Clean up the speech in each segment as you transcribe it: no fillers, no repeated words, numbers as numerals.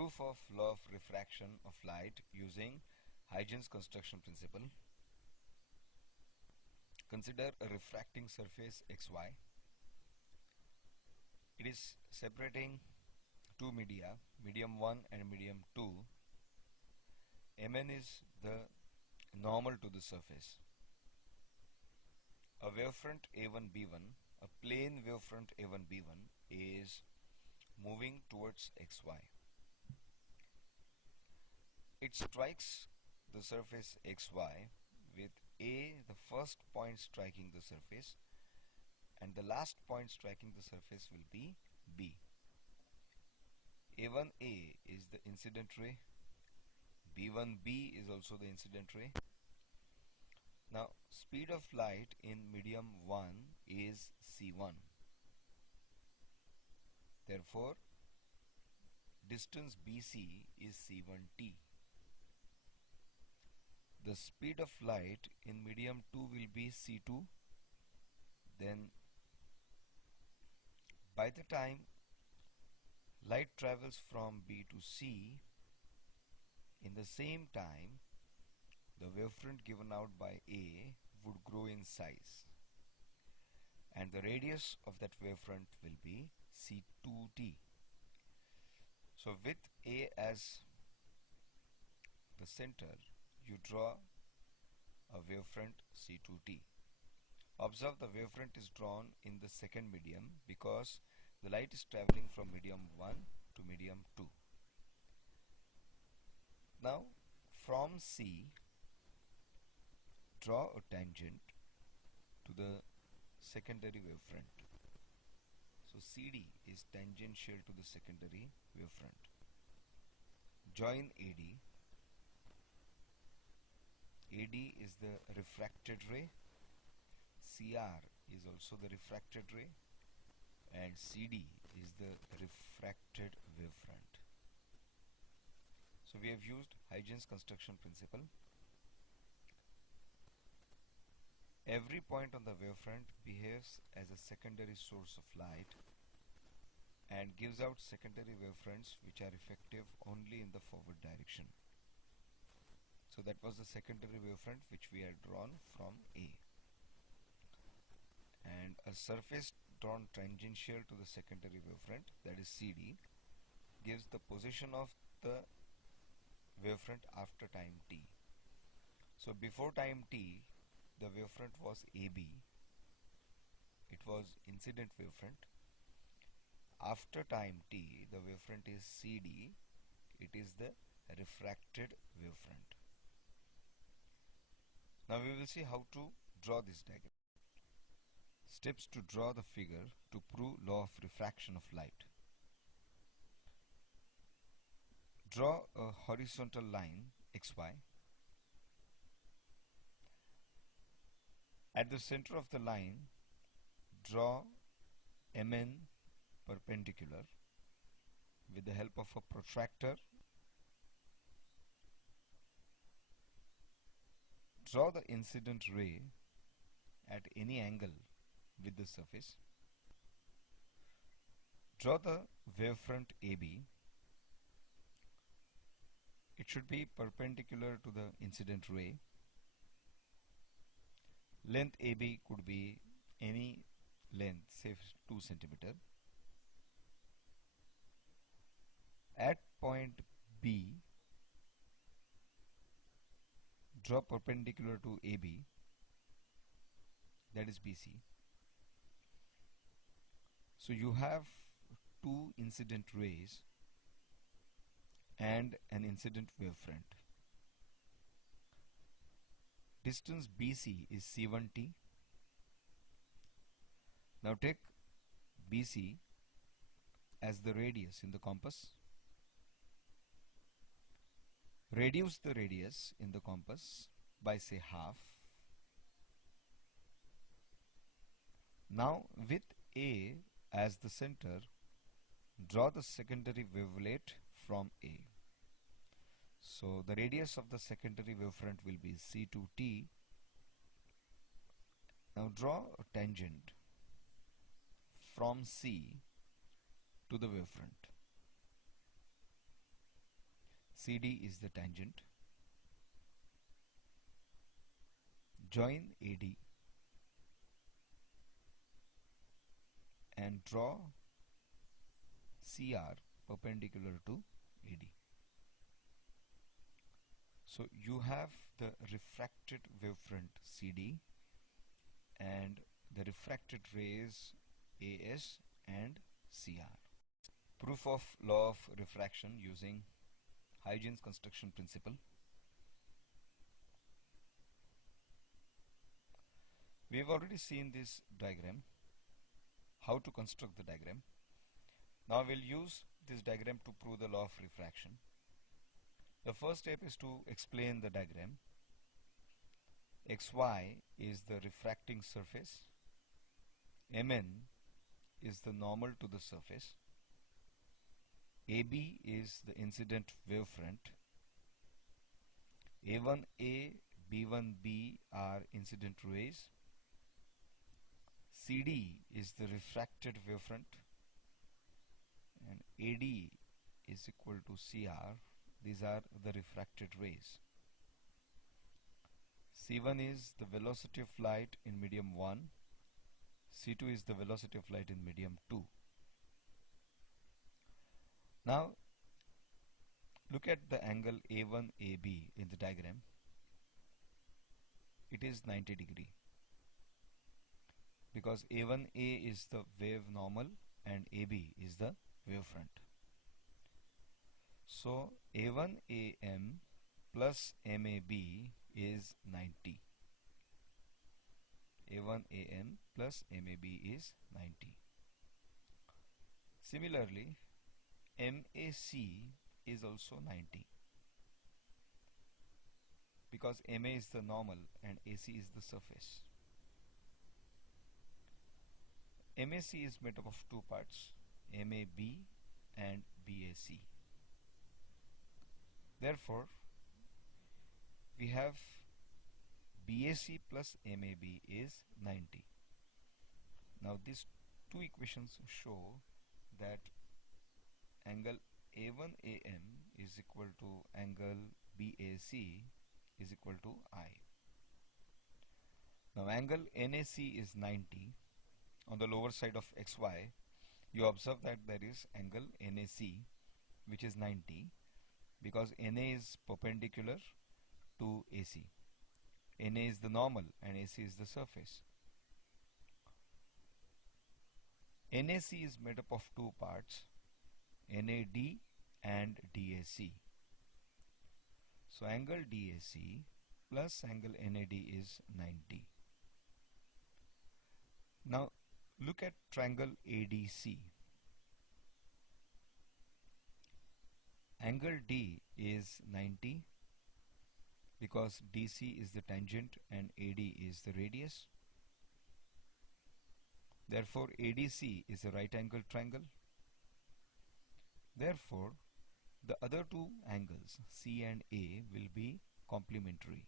Proof of law of refraction of light using Huygen's construction principle. Consider a refracting surface xy. It is separating two media, medium 1 and medium 2. Mn is the normal to the surface. A wavefront A1B1, a plane wavefront A1B1 is moving towards xy. It strikes the surface xy with A, the first point striking the surface, and the last point striking the surface will be B. A1A is the incident ray, B1B is also the incident ray. Now, speed of light in medium 1 is c1. Therefore, distance BC is c1t. The speed of light in medium 2 will be c2. Then, by the time light travels from B to C, in the same time, the wavefront given out by A would grow in size, and the radius of that wavefront will be C2t. So with A as the center, you draw a wavefront C2t. Observe the wavefront is drawn in the second medium because the light is traveling from medium 1 to medium 2. Now from C, draw a tangent to the secondary wavefront. So CD is tangential to the secondary wavefront. Join AD. AD is the refracted ray, CR is also the refracted ray, and CD is the refracted wavefront. So we have used Huygen's construction principle. Every point on the wavefront behaves as a secondary source of light and gives out secondary wavefronts which are effective only in the forward direction. So that was the secondary wavefront which we had drawn from A. And a surface drawn tangential to the secondary wavefront, that is CD, gives the position of the wavefront after time t. So before time t, the wavefront was AB, it was incident wavefront. After time t, the wavefront is CD, it is the refracted wavefront. Now we will see how to draw this diagram. Steps to draw the figure to prove law of refraction of light. Draw a horizontal line xy. At the center of the line, draw Mn perpendicular with the help of a protractor. Draw the incident ray at any angle with the surface. Draw the wavefront AB. It should be perpendicular to the incident ray. Length AB could be any length, say 2 cm. At point B, draw perpendicular to AB, that is BC. So you have two incident rays and an incident wavefront. Distance BC is C1t. Now take BC as the radius in the compass. Reduce the radius in the compass by say half. Now with A as the center, draw the secondary wavelet from A. So the radius of the secondary wavefront will be C2t. Now draw a tangent from C to the wavefront. CD is the tangent. Join AD and draw CR perpendicular to AD. So you have the refracted wavefront CD and the refracted rays AS and CR. Proof of law of refraction using Huygen's construction principle. We have already seen this diagram, how to construct the diagram. Now we'll use this diagram to prove the law of refraction. The first step is to explain the diagram. XY is the refracting surface. MN is the normal to the surface. AB is the incident wavefront. A1A, B1B are incident rays. CD is the refracted wavefront, and AD is equal to CR. These are the refracted rays. C1 is the velocity of light in medium 1. C2 is the velocity of light in medium 2. Now look at the angle A1AB in the diagram. It is 90 degree because A1A is the wave normal and AB is the wavefront. So A1AM plus MAB is 90. A1AM plus MAB is 90. Similarly, MAC is also 90 because MA is the normal and AC is the surface. MAC is made up of two parts, MAB and BAC. Therefore, we have BAC plus MAB is 90. Now these two equations show that angle A1AM is equal to angle BAC is equal to I. Now angle NAC is 90. On the lower side of XY, you observe that there is angle NAC which is 90 because NA is perpendicular to AC. NA is the normal and AC is the surface. NAC is made up of two parts, NAD and DAC. So angle DAC plus angle NAD is 90. Now look at triangle ADC. Angle D is 90 because DC is the tangent and AD is the radius. Therefore ADC is a right angle triangle. Therefore the other two angles C and A will be complementary.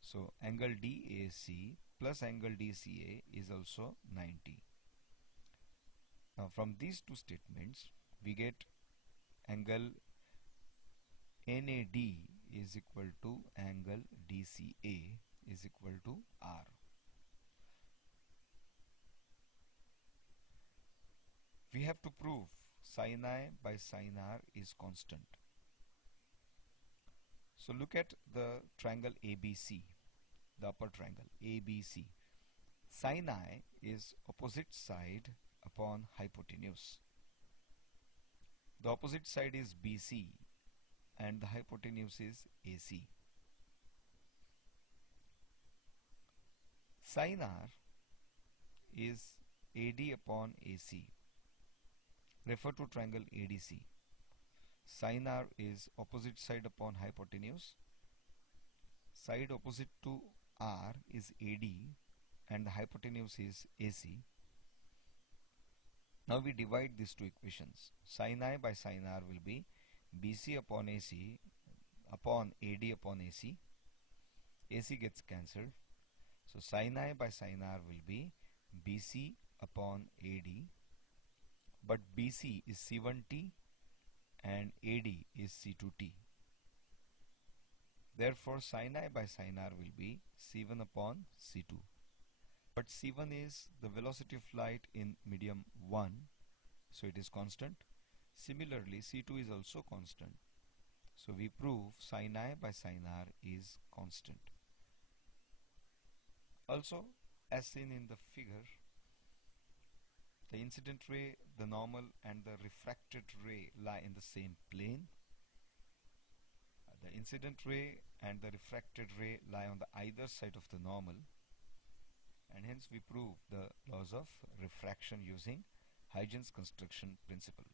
So angle DAC plus angle DCA is also 90. Now from these two statements we get angle NAD is equal to angle DCA is equal to R. We have to prove sin I by sin R is constant. So look at the triangle ABC, the upper triangle ABC. Sin I is opposite side upon hypotenuse. The opposite side is BC and the hypotenuse is AC. Sin R is AD upon AC. Refer to triangle ADC. Sin R is opposite side upon hypotenuse. Side opposite to R is AD and the hypotenuse is AC. Now we divide these two equations. Sin I by sin R will be BC upon AC upon AD upon AC. AC gets cancelled. So sin I by sin R will be BC upon AD. But BC is C1T and AD is C2T. Therefore, sin I by sin R will be C1 upon C2. But C1 is the velocity of light in medium 1, so it is constant. Similarly, C2 is also constant. So we prove sin I by sin R is constant. Also, as seen in the figure, the incident ray, the normal and the refracted ray lie in the same plane. The incident ray and the refracted ray lie on the either side of the normal, and hence we prove the laws of refraction using Huygens construction principle.